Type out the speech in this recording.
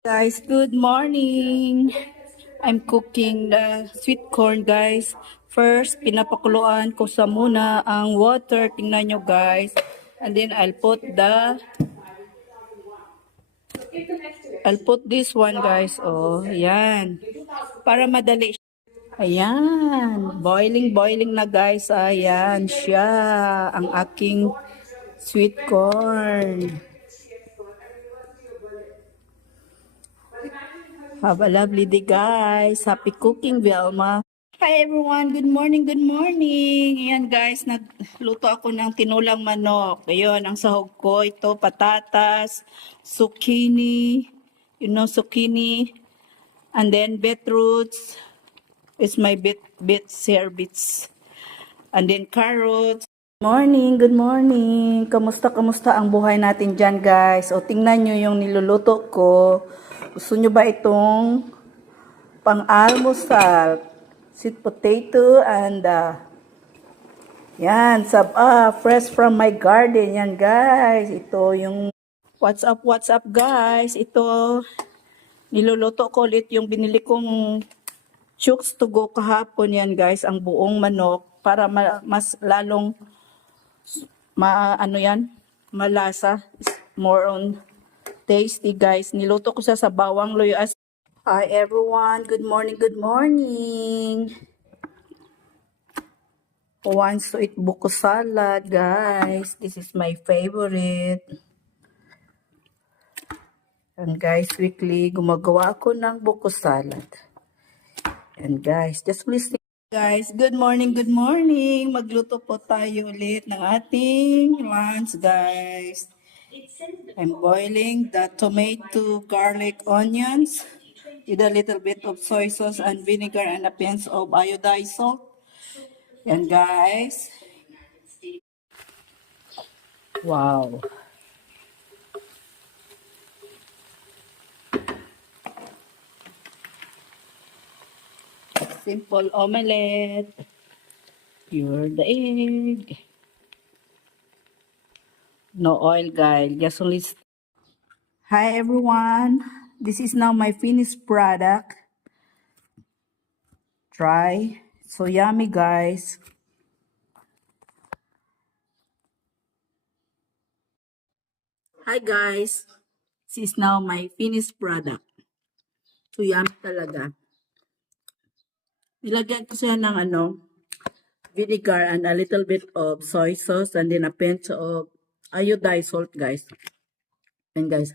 Guys, good morning. I'm cooking the sweet corn, guys. First, pinapakuluan ko sa muna ang water. Tingnan nyo, guys. And then I'll put this one, guys. Oh, yan. Para madali. Ayan. Boiling na, guys. Ayan siya. Ang aking sweet corn. Have a lovely day, guys. Happy cooking, Velma. Hi everyone, good morning, good morning. Ayan guys, nagluto ako ng tinulang manok. Ayun, ang sahog ko, ito patatas, zucchini, zucchini, and then beetroots. It's my beets here, beets. And then carrots. Good morning. Kamusta ang buhay natin dyan guys? O tingnan nyo yung niluluto ko. Gusto nyo ba itong pang-almusal? Sweet potato and yan, fresh from my garden. Yan guys, ito yung what's up guys. Ito, niluluto ko ulit yung binili kong chooks to go kahapon yan guys, ang buong manok para mas lalong malasa, more on tasty guys. Niluto ko sa bawang loyo. Hi everyone, good morning, good morning. Who wants to eat buko salad, guys? This is my favorite. And guys, weekly gumagawa ako ng buko salad. And guys, just please guys, good morning, good morning. Magluto po tayo ulit ng ating lunch, guys. I'm boiling the tomato, garlic, onions with a little bit of soy sauce and vinegar and a pinch of iodized salt. And guys, wow. Simple omelette. Pure the egg. No oil, guys. Just only. Hi, everyone. This is now my finished product. Try. So yummy, guys. Hi, guys. This is now my finished product. So yummy talaga. Nilagyan ko siya ng vinegar and a little bit of soy sauce and then a pinch of iodized salt, guys. And guys,